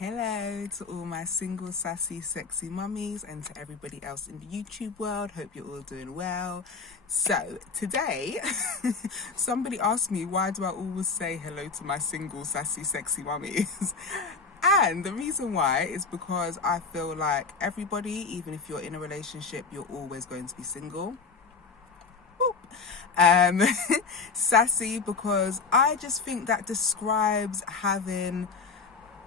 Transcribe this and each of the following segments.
Hello to all my single, sassy, sexy mummies and to everybody else in the YouTube world. Hope you're all doing well. So today, somebody asked me, why do I always say hello to my single, sassy, sexy mummies? And the reason why is because I feel like everybody, even if you're in a relationship, you're always going to be single. Sassy because I just think that describes having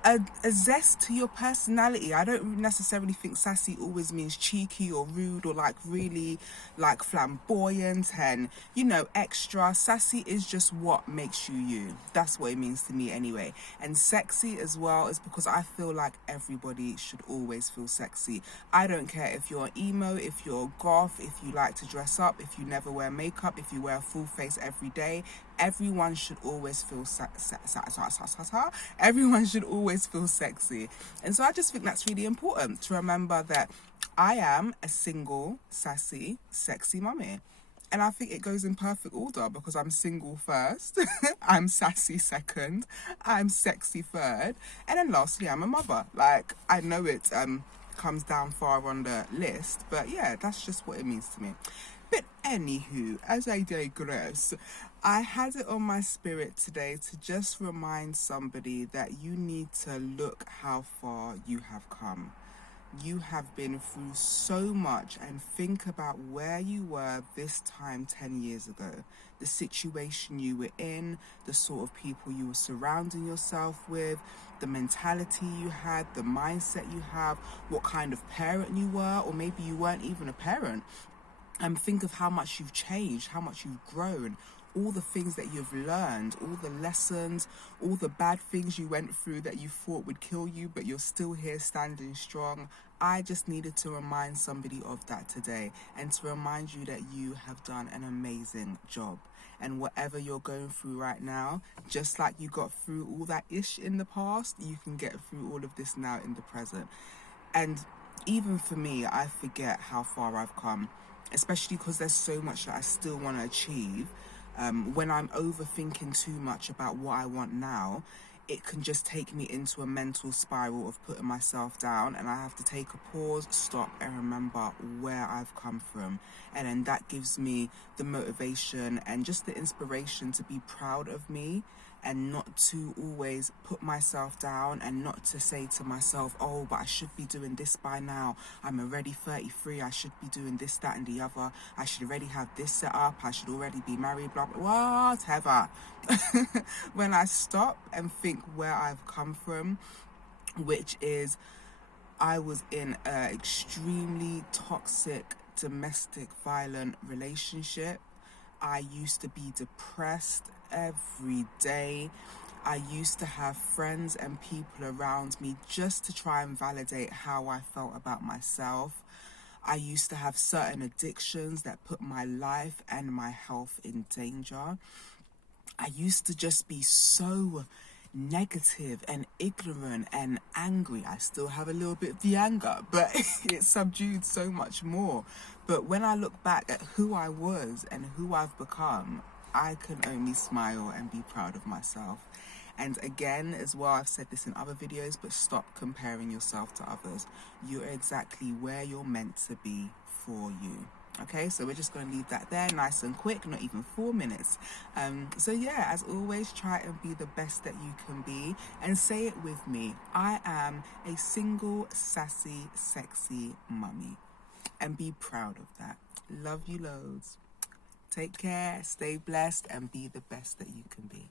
a zest to your personality. I don't necessarily think sassy always means cheeky or rude or like really like flamboyant and, you know, extra. Sassy is just what makes you you. That's what it means to me anyway. And sexy as well is because I feel like everybody should always feel sexy. I don't care if you're emo, if you're goth, if you like to dress up, if you never wear makeup, if you wear a full face every day. Everyone should always feel everyone should always feel sexy. And so I just think that's really important to remember that I am a single, sassy, sexy mummy. And I think it goes in perfect order because I'm single first, I'm sassy second, I'm sexy third, and then lastly I'm a mother. Like, I know it comes down far on the list, but yeah, that's just what it means to me. But anywho, as I digress, I had it on my spirit today to just remind somebody that you need to look how far you have come. You have been through so much, and think about where you were this time 10 years ago. The situation you were in, the sort of people you were surrounding yourself with, the mentality you had, the mindset you have, what kind of parent you were, or maybe you weren't even a parent. Think of how much you've changed, how much you've grown, all the things that you've learned, all the lessons, all the bad things you went through that you thought would kill you, but you're still here standing strong. I just needed to remind somebody of that today, and to remind you that you have done an amazing job. And whatever you're going through right now, just like you got through all that ish in the past, you can get through all of this now in the present. And even for me, I forget how far I've come, especially because there's so much that I still want to achieve. When I'm overthinking too much about what I want now, it can just take me into a mental spiral of putting myself down, and I have to take a pause, stop, and remember where I've come from. And then that gives me the motivation and just the inspiration to be proud of me, and not to always put myself down, and not to say to myself, oh, but I should be doing this by now. I'm already 33. I should be doing this, that, and the other. I should already have this set up. I should already be married, blah, blah, whatever. When I stop and think where I've come from, which is I was in an extremely toxic domestic violent relationship. I used to be depressed every day. I used to have friends and people around me just to try and validate how I felt about myself. I used to have certain addictions that put my life and my health in danger. I used to just be so negative and ignorant and angry. I still have a little bit of the anger, but it's subdued so much more. But when I look back at who I was and who I've become, I can only smile and be proud of myself. And again, as well, I've said this in other videos, but stop comparing yourself to others. You're exactly where you're meant to be for you. Okay, so we're just going to leave that there, nice and quick, not even 4 minutes. So yeah, as always, try and be the best that you can be, and say it with me. I am a single, sassy, sexy mummy, and be proud of that. Love you loads. Take care, stay blessed, and be the best that you can be.